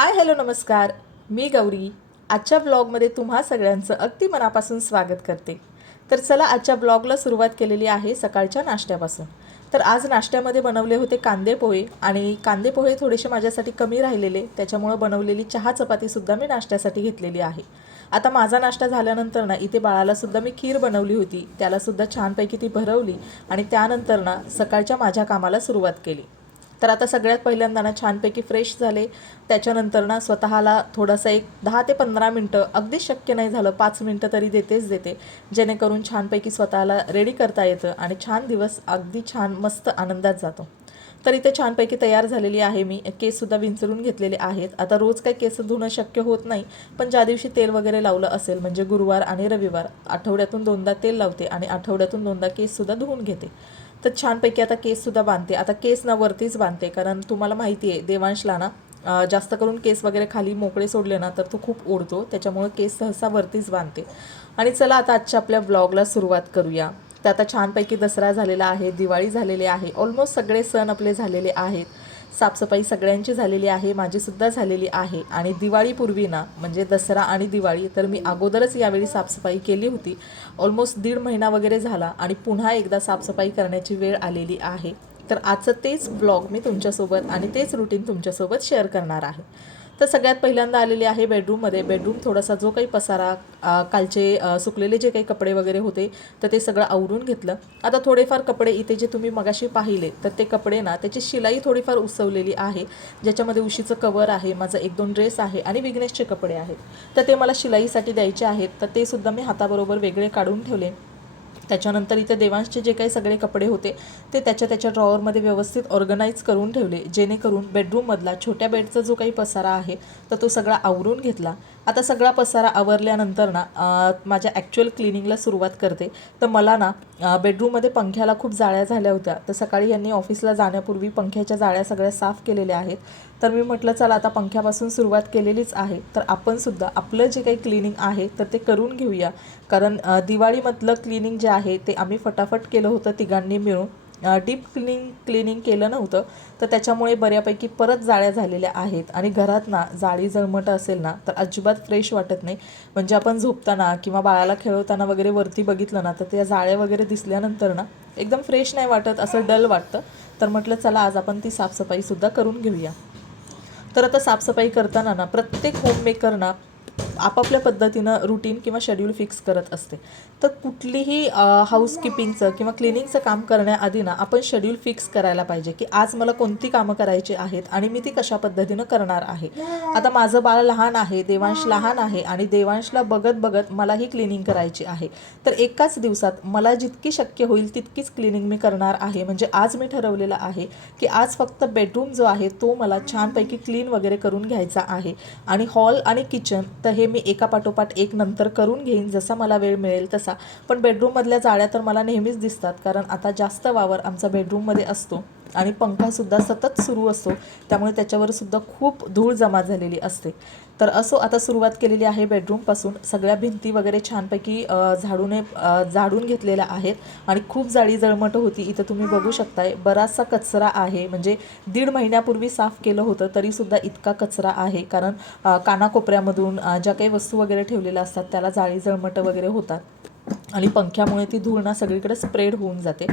Hi hello नमस्कार. मी गौरी. आजच्या ब्लॉगमध्ये तुम्हा सगळ्यांचं अगदी मनापासून स्वागत करते. तर चला आजच्या ब्लॉगला सुरुवात केलेली आहे सकाळच्या नाश्त्यापासून. तर आज नाश्त्यामध्ये बनवले होते कांदे पोहे आणि कांदे पोहे थोडेसे माझ्यासाठी कमी राहिलेले, त्याच्यामुळं बनवलेली चहा चपातीसुद्धा मी नाश्त्यासाठी घेतलेली आहे. आता माझा नाश्ता झाल्यानंतर ना इथे बाळालासुद्धा मी खीर बनवली होती, त्यालासुद्धा छानपैकी ती भरवली आणि त्यानंतर ना सकाळच्या माझ्या कामाला सुरुवात केली. तर आता सगळ्यात पहिल्यांदा ना छानपैकी फ्रेश झाले. त्याच्यानंतर ना स्वतःला थोडंसं एक 10 ते 15 मिनटं, अगदी शक्य नाही झालं 5 मिनटं तरी देते, जेणेकरून छानपैकी स्वतःला रेडी करता येतं आणि छान दिवस अगदी छान मस्त आनंदात जातो. तर इथे छानपैकी तयार झालेली आहे मी. केससुद्धा विंचरून घेतलेले आहेत. आता रोज काही केस धुणं शक्य होत नाही, पण ज्या दिवशी तेल वगैरे लावलं असेल म्हणजे गुरुवार आणि रविवार आठवड्यातून 2दा तेल लावते आणि आठवड्यातून 2दा केससुद्धा धुवून घेते. तर छानपैकी आता केससुद्धा बांधते. आता केस ना वरतीच बांधते, कारण तुम्हाला माहिती आहे देवांशला ना जास्त करून केस वगैरे खाली मोकळे सोडले ना तर तो खूप ओढतो, त्याच्यामुळे केस सहसा वरतीच बांधते. आणि चला आता आजच्या आपल्या ब्लॉगला सुरुवात करूया. तर आता छानपैकी दसरा झालेला आहे, दिवाळी झालेली आहे, ऑलमोस्ट सगळे सण आपले झालेले आहेत. साफसफाई सगळ्यांची झालेली आहे, माझीसुद्धा झालेली आहे. आणि दिवाळीपूर्वी ना म्हणजे दसरा आणि दिवाळी तर मी अगोदरच यावेळी साफसफाई केली होती. ऑलमोस्ट 1.5 महिना वगैरे झाला आणि पुन्हा एकदा साफसफाई करण्याची वेळ आलेली आहे. तर आजचं तेच ब्लॉग मी तुमच्यासोबत आणि तेच रुटीन तुमच्यासोबत शेअर करणार आहे. तर सगळ्यात पहिल्यांदा आलेली आहे बेडरूममध्ये. बेडरूम थोडासा जो काही पसारा कालचे सुकलेले जे काही कपडे वगैरे होते तर ते सगळं आवरून घेतलं. आता थोडेफार कपडे इथे जे तुम्ही मगाशी पाहिले तर ते कपडे ना त्याची शिलाई थोडीफार उसवलेली आहे, ज्याच्यामध्ये उशीचं कवर आहे, माझा 1-2 ड्रेस आहे आणि विघ्नेशचे कपडे आहेत. तर ते मला शिलाईसाठी द्यायचे आहेत, तर ते सुद्धा मी हाताबरोबर वेगळे काढून ठेवले. त्याच्यानंतर इथे देवांशचे जे काही सगळे कपडे होते ते त्याच्या ड्रॉवरमध्ये व्यवस्थित ऑर्गनाईज करून ठेवले, जेणेकरून बेडरूममधला छोट्या बेडचा जो काही पसारा आहे तर तो सगळा आवरून घेतला. आता सगळा पसारा आवरल्यानंतर ना माझ्या ॲक्च्युअल क्लिनिंगला सुरुवात करते. तर मला ना बेडरूममध्ये पंख्याला खूप जाळ्या झाल्या होत्या, तर सकाळी यांनी ऑफिसला जाण्यापूर्वी पंख्याच्या जाळ्या सगळ्या साफ केलेल्या आहेत. तर मी म्हटलं चला आता पंख्यापासून सुरुवात केलेलीच आहे तर आपणसुद्धा आपलं जे काही क्लिनिंग आहे तर ते करून घेऊया. कारण दिवाळीमधलं क्लिनिंग जे आहे ते आम्ही फटाफट केलं होतं तिघांनी मिळून. डीप क्लिनिंग केलं नव्हतं, तर त्याच्यामुळे बऱ्यापैकी परत जाळ्या झालेल्या आहेत. आणि घरात ना जाळी जळमट असेल ना तर अजिबात फ्रेश वाटत नाही. म्हणजे आपण झोपताना किंवा बाळाला खेळवताना वगैरे वरती बघितलं ना तर त्या जाळ्या वगैरे दिसल्यानंतर ना एकदम फ्रेश नाही वाटत, असं डल वाटतं. तर म्हटलं चला आज आपण ती साफसफाईसुद्धा करून घेऊया. तर आता साफसफाई करताना ना प्रत्येक होममेकर ना आपापल्या पद्धतीनं रुटीन किंवा शेड्यूल फिक्स करत असते. तर कुठलीही हाऊसकीपिंगचं किंवा क्लिनिंगचं काम करण्याआधी ना आपण शेड्यूल फिक्स करायला पाहिजे की आज मला कोणती कामं करायची आहेत आणि मी ती कशा पद्धतीनं करणार आहे. आता माझं बाळ लहान आहे, देवांश लहान आहे आणि देवांशला बघत बघत मलाही क्लिनिंग करायची आहे. तर एकाच दिवसात मला जितकी शक्य होईल तितकीच क्लिनिंग मी करणार आहे. म्हणजे आज मी ठरवलेलं आहे की आज फक्त बेडरूम जो आहे तो मला छानपैकी क्लीन वगैरे करून घ्यायचा आहे. आणि हॉल आणि किचन तर हे मी एका पाठोपाठ एक नंतर करून घेईन जसा मला वेळ मिळेल तसा. पण बेडरूममधल्या जाळ्या तर मला नेहमीच दिसतात, कारण आता जास्त वावर आमचा बेडरूममध्ये असतो आणि पंखासुद्धा सतत सुरू असतो, त्यामुळे त्याच्यावर सुद्धा खूप धूळ जमा झालेली असते. तर असो आता सुरुवात केलेली आहे बेडरूमपासून. सगळ्या भिंती वगैरे छानपैकी झाडून घेतलेल्या आहेत आणि खूप जाळी जळमट होती. इथं तुम्ही बघू शकताय बराचसा कचरा आहे, म्हणजे 1.5 महिन्यापूर्वी साफ केलं होतं तरीसुद्धा इतका कचरा आहे. कारण कानाकोपऱ्यामधून ज्या काही वस्तू वगैरे ठेवलेल्या असतात त्याला जाळी जळमट वगैरे होतात आणि पंख्यामुळे ती धूळ ना सगळीकडे स्प्रेड होऊन जाते.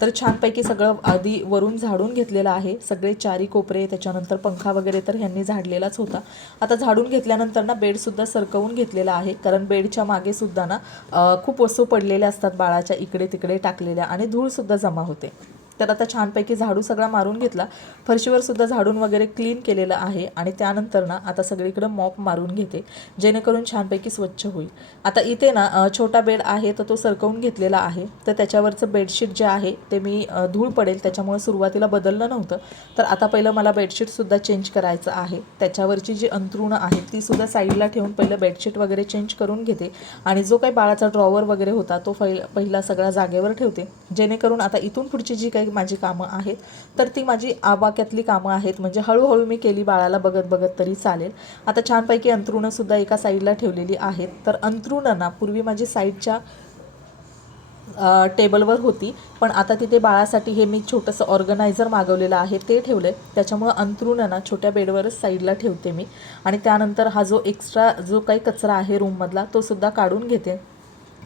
तर छानपैकी सगळं आधी वरून झाडून घेतलेलं आहे, सगळे चारी कोपरे. त्याच्यानंतर पंखा वगैरे तर ह्यांनी झाडलेलाच होता. आता झाडून घेतल्यानंतर ना बेडसुद्धा सरकवून घेतलेला आहे, कारण बेडच्या मागेसुद्धा ना खूप वस्तू पडलेल्या असतात बाळाच्या इकडे तिकडे टाकलेल्या आणि धूळसुद्धा जमा होते. तर आता छानपैकी झाडू सगळा मारून घेतला. फरशीवरसुद्धा झाडून वगैरे क्लीन केलेलं आहे आणि त्यानंतर ना आता सगळीकडं मॉप मारून घेते, जेणेकरून छानपैकी स्वच्छ होईल. आता इथे ना छोटा बेड आहे तर तो सरकवून घेतलेला आहे. तर त्याच्यावरचं बेडशीट जे आहे ते मी धूळ पडेल त्याच्यामुळे सुरुवातीला बदललं नव्हतं. तर आता पहिलं मला बेडशीटसुद्धा चेंज करायचं आहे. त्याच्यावरची जी अंथरुणं आहेत तीसुद्धा साईडला ठेवून पहिलं बेडशीट वगैरे चेंज करून घेते आणि जो काही बाळाचा ड्रॉवर वगैरे होता तो पहिला सगळा जागेवर ठेवते, जेणेकरून आता इथून पुढची जी काही माझी कामं आहेत तर ती माझी आवाक्यातली कामं आहेत, म्हणजे हळूहळू मी केली बाळाला बघत बघत तरी चालेल. आता छानपैकी अंथरुणंसुद्धा एका साईडला ठेवलेली आहेत. तर अंथरुणं ना पूर्वी माझी साईडच्या टेबलवर होती, पण आता तिथे बाळासाठी हे मी छोटंसं ऑर्गनायझर मागवलेलं आहे ते ठेवलं आहे. त्याच्यामुळं अंथरूण ना छोट्या बेडवरच साईडला ठेवते मी. आणि त्यानंतर हा जो एक्स्ट्रा जो काही कचरा आहे रूममधला तो सुद्धा काढून घेते,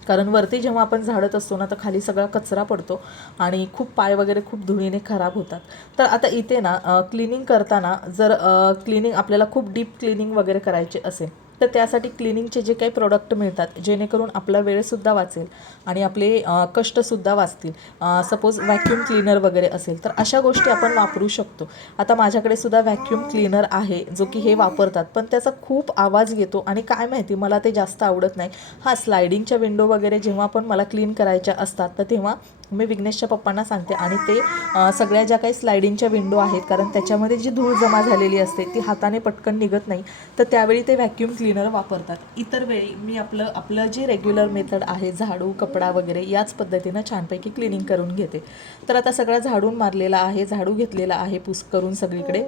कारण वरती जेव्हा आपण झाडत असतो ना तर खाली सगळा कचरा पडतो आणि खूप पाय वगैरे खूप धुळीने खराब होतात. तर आता इथे ना क्लिनिंग करताना जर क्लिनिंग आपल्याला खूप डीप क्लिनिंग वगैरे करायचे असेल तर त्यासाठी क्लिनिंगचे जे काही प्रोडक्ट मिळतात जेणेकरून आपला वेळसुद्धा वाचेल आणि आपले कष्टसुद्धा वाचतील. सपोज व्हॅक्यूम क्लीनर वगैरे असेल तर अशा गोष्टी आपण वापरू शकतो. आता माझ्याकडे सुद्धा व्हॅक्यूम क्लीनर आहे जो की हे वापरतात, पण त्याचा खूप आवाज येतो आणि काय माहिती मला ते जास्त आवडत नाही. हां, स्लायडिंगच्या विंडो वगैरे जेव्हा पण मला क्लीन करायच्या असतात तर तेव्हा मी विघ्नेशच्या पप्पांना सांगते आणि ते सगळ्या ज्या काही स्लायडिंगच्या विंडो आहेत, कारण त्याच्यामध्ये जी धूळ जमा झालेली असते ती हाताने पटकन निघत नाही, तर त्यावेळी ते व्हॅक्यूम क्लीनर वापरतात. इतर वेळी मी आपलं जे रेग्युलर मेथड आहे झाडू कपडा वगैरे याच पद्धतीनं छानपैकी क्लिनिंग करून घेते. तर आता सगळं झाडून मारलेला आहे, झाडू घेतलेला आहे पुस करून सगळीकडे.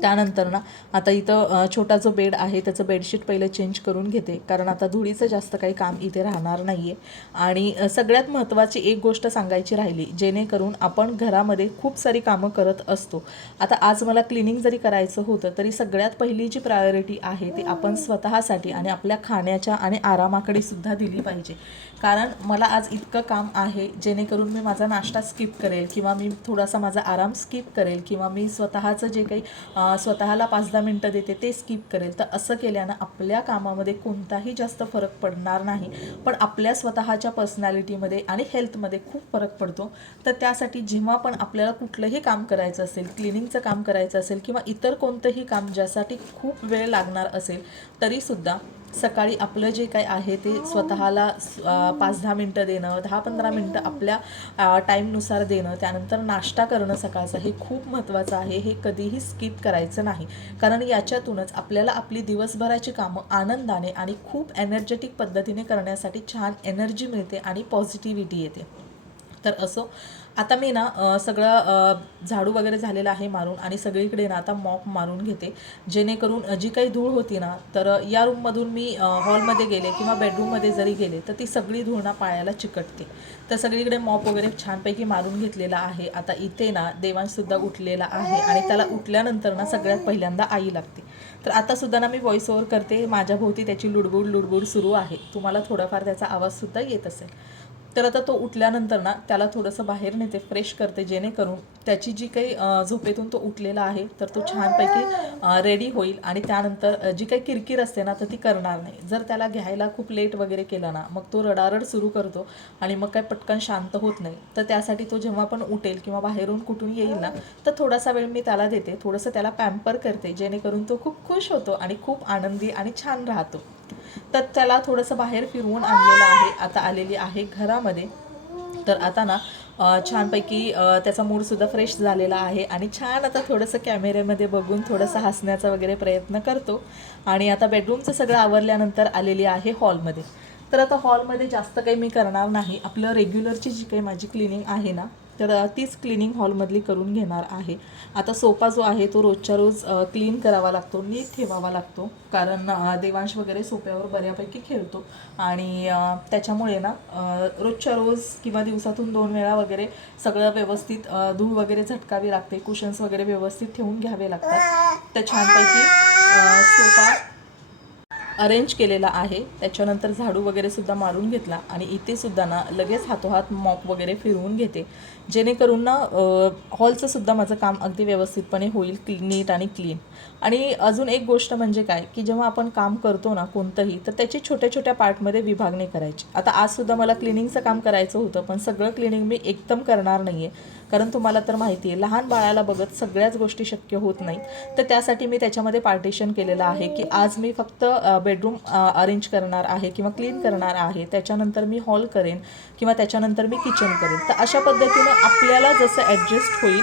त्यानंतर ना आता इथं छोटा जो बेड आहे त्याचं बेडशीट पहिलं चेंज करून घेते, कारण आता धुळीचं जास्त काही काम इथे राहणार नाही आहे. आणि सगळ्यात महत्त्वाची एक गोष्ट सांगायची राहिली, जेणेकरून आपण घरामध्ये खूप सारी कामं करत असतो. आता आज मला क्लिनिंग जरी करायचं होतं तरी सगळ्यात पहिली जी प्रायोरिटी आहे ती आपण स्वतःसाठी आणि आपल्या खाण्याच्या आणि आरामाकडे सुद्धा दिली पाहिजे. कारण मला आज इतकं काम आहे जेणेकरून मी माझा नाश्ता स्किप करेल किंवा मी थोडासा माझा आराम स्किप करेल किंवा मी स्वतःचं जे काही स्वतःला 5-10 मिनटं देते ते स्किप करेल. तर असं केल्यानं आपल्या कामामध्ये कोणताही जास्त फरक पडणार नाही, पण आपल्या स्वतःच्या पर्सनॅलिटीमध्ये आणि हेल्थमध्ये खूप फरक पडतो. तर त्यासाठी जेव्हा पण आपल्याला कुठलंही काम करायचं असेल, क्लिनिंगचं काम करायचं असेल किंवा इतर कोणतंही काम ज्यासाठी खूप वेळ लागणार असेल तरीसुद्धा सकाळी आपलं जे काही आहे ते स्वतःला 5-10 मिनटं देणं, 10-15 मिनटं आपल्या टाईमनुसार देणं, त्यानंतर नाश्ता करणं सकाळचं हे खूप महत्त्वाचं आहे. हे कधीही स्किप करायचं नाही, कारण याच्यातूनच आपल्याला आपली दिवसभराची कामं आनंदाने आणि खूप एनर्जेटिक पद्धतीने करण्यासाठी छान एनर्जी मिळते आणि पॉझिटिव्हिटी येते. तर असो, आता मी ना सगळं झाडू वगैरे झालेलं आहे मारून आणि सगळीकडे ना आता मॉप मारून घेते, जेणेकरून जी काही धूळ होती ना तर या रूममधून मी हॉलमध्ये गेले किंवा बेडरूममध्ये जरी गेले तर ती सगळी धूळ ना पायाला चिकटते. तर सगळीकडे मॉप वगैरे छानपैकी मारून घेतलेला आहे. आता इथे ना देवांशसुद्धा उठलेला आहे आणि त्याला उठल्यानंतर ना सगळ्यात पहिल्यांदा आई लागते. तर आतासुद्धा ना मी व्हॉइस ओव्हर करते, माझ्या भोवती त्याची लुडबुड सुरू आहे, तुम्हाला थोडाफार त्याचा आवाजसुद्धा येत असेल. तर आता तो उठल्यानंतर ना त्याला थोडंसं बाहेर नेते, फ्रेश करते, जेणेकरून त्याची जी काही झोपेतून तो उठलेला आहे तर तो छानपैकी रेडी होईल आणि त्यानंतर जी काही किरकिर असते ना तर ती करणार नाही. जर त्याला घ्यायला खूप लेट वगैरे केला ना मग तो रडारड सुरू करतो आणि मग काय पटकन शांत होत नाही. तर त्यासाठी तो जेव्हा पण उठेल किंवा बाहेरून कुठून येईल ना तर थोडासा वेळ मी त्याला देते, थोडंसं त्याला पॅम्पर करते, जेणेकरून तो खूप खुश होतो आणि खूप आनंदी आणि छान राहतो. तर त्याला थोडंसं बाहेर फिरवून आणलेलं आहे. आता आलेली आहे घरामध्ये. तर आता ना छानपैकी त्याचा मूडसुद्धा फ्रेश झालेला आहे आणि छान आता थोडंसं कॅमेऱ्यामध्ये बघून थोडंसं हसण्याचा वगैरे प्रयत्न करतो. आणि आता बेडरूमचं सगळं आवरल्यानंतर आलेली आहे हॉलमध्ये. तर आता हॉलमध्ये जास्त काही मी करणार नाही, आपलं रेग्युलरची जी काही माझी क्लिनिंग आहे ना तर तीच क्लिनिंग हॉलमधली करून घेणार आहे. आता सोफा जो आहे तो रोजच्या रोज क्लीन करावा लागतो, नीट ठेवावा लागतो, कारण देवांश वगैरे सोफ्यावर बऱ्यापैकी खेळतो आणि त्याच्यामुळे ना रोजच्या रोज किंवा दिवसातून 2 वेळा वगैरे सगळं व्यवस्थित धूळ वगैरे झटकावी लागते, कुशन्स वगैरे व्यवस्थित ठेवून घ्यावे लागतात. तर छानपैकी सोफा अरेंज केलेला आहे. त्याच्यानंतर झाडू वगैरे सुद्धा मारून घेतला आणि इथे सुद्धा ना लगेच हातोहात मॉप वगैरे फिरवून घेते, जेणेकरून ना हॉलचं सुद्धा माझं काम अगदी व्यवस्थितपणे होईल, नीट आणि क्लीन. आणि अजून एक गोष्ट म्हणजे काय की जेव्हा आपण काम करतो ना कोणतंही तर त्याची छोट्या छोट्या पार्टमध्ये विभागणी करायची. आता आजसुद्धा मला क्लिनिंगचं काम करायचं होतं, पण सगळं क्लिनिंग मी एकदम करणार नाही आहे, कारण तुम्हाला तर माहिती आहे लहान बाळाला बघत सगळ्याच गोष्टी शक्य होत नाहीत. तर त्यासाठी मी त्याच्यामध्ये पार्टिशन केलेलं आहे की आज मी फक्त बेडरूम अरेंज करणार आहे किंवा क्लीन करणार आहे, त्याच्यानंतर मी हॉल करेन किंवा त्याच्यानंतर मी किचन करेन. तर अशा पद्धतीनं आपल्याला जसं ॲडजस्ट होईल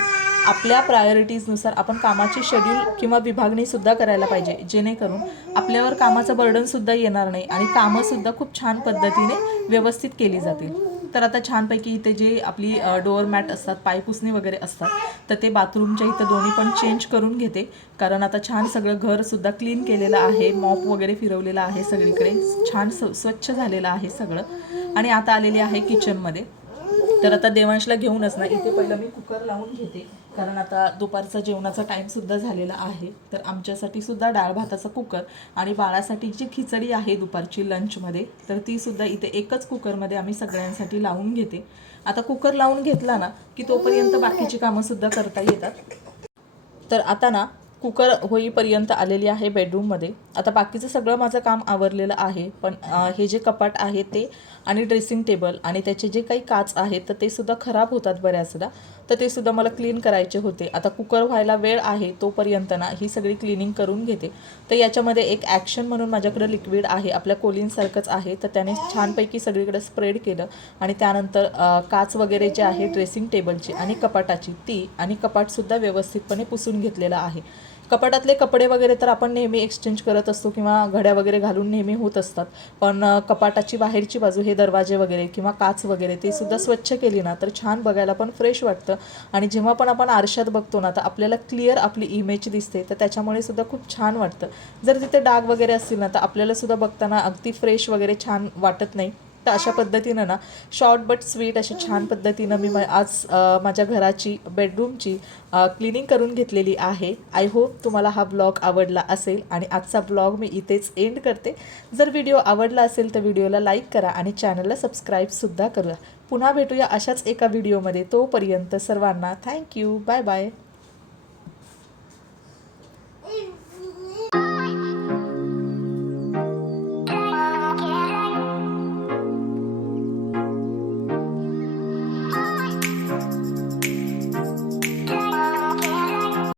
आपल्या प्रायोरिटीजनुसार आपण कामाची शेड्यूल किंवा विभागणीसुद्धा करायला पाहिजे, जेणेकरून आपल्यावर कामाचं बर्डनसुद्धा येणार नाही आणि कामंसुद्धा खूप छान पद्धतीने व्यवस्थित केली जातील. तर आता छानपैकी इथे जे आपली डोअर मॅट असतात, पायपुसणी वगैरे असतात, तर ते बाथरूमच्या इथं दोन्ही पण चेंज करून घेते, कारण आता छान सगळं घरसुद्धा क्लीन केलेलं आहे, मॉप वगैरे फिरवलेलं आहे, सगळीकडे छान स्वच्छ झालेलं आहे सगळं. आणि आता आलेली आहे किचनमध्ये. तर आता देवांशला घेऊनच ना इथे पहिलं मी कुकर लावून घेते, कारण आता दुपारचा जेवणाचा टाईमसुद्धा झालेला आहे. तर आमच्यासाठी सुद्धा डाळ भाताचा कुकर आणि बाळासाठी जी खिचडी आहे दुपारची लंचमध्ये, तर तीसुद्धा इथे एकच कुकरमध्ये आम्ही सगळ्यांसाठी लावून घेते. आता कुकर लावून घेतला ना की तोपर्यंत बाकीची कामंसुद्धा करता येतात. तर आता ना कुकर होईपर्यंत आलेली आहे बेडरूममध्ये. आता बाकीचं सगळं माझं काम आवरलेलं आहे, पण हे जे कपाट आहे ते आणि ड्रेसिंग टेबल आणि त्याचे जे काही काच आहेत तर ते सुद्धा खराब होतात बऱ्याचदा, तर ते सुद्धा मला क्लीन करायचे होते. आता कुकर व्हायला वेळ आहे तोपर्यंत ना ही सगळी क्लिनिंग करून घेते. तर याच्यामध्ये एक ॲक्शन म्हणून माझ्याकडे लिक्विड आहे, आपल्या कोलिनसारखंच आहे, तर त्याने छानपैकी सगळीकडे स्प्रेड केलं आणि त्यानंतर काच वगैरे जे आहे ड्रेसिंग टेबलची आणि कपाटाची ती आणि कपाटसुद्धा व्यवस्थितपणे पुसून घेतलेलं आहे. कपाटातले कपडे वगैरे तर आपण नेहमी एक्सचेंज करत असतो किंवा घड्या वगैरे घालून नेहमी होत असतात, पण कपाटाची बाहेरची बाजू हे दरवाजे वगैरे किंवा काच वगैरे ते सुद्धा स्वच्छ केली ना तर छान बघायला पण फ्रेश वाटतं. आणि जेव्हा पण आपण आरशात बघतो ना तर आपल्याला क्लिअर आपली इमेज दिसते, तर त्याच्यामुळे सुद्धा खूप छान वाटतं. जर तिथे डाग वगैरे असतील ना तर आपल्याला सुद्धा बघताना अगदी फ्रेश वगैरे छान वाटत नाही. तर अशा पद्धतीनं ना शॉर्ट बट स्वीट अशा छान पद्धतीनं मी आज माझ्या घराची बेडरूमची क्लिनिंग करून घेतलेली आहे. आय होप तुम्हाला हा ब्लॉग आवडला असेल आणि आजचा ब्लॉग मी इथेच एंड करते. जर व्हिडिओ आवडला असेल तर व्हिडिओला लाईक करा आणि चॅनलला सबस्क्राईबसुद्धा करा. पुन्हा भेटूया अशाच एका व्हिडिओमध्ये. तोपर्यंत सर्वांना थँक्यू. Bye bye.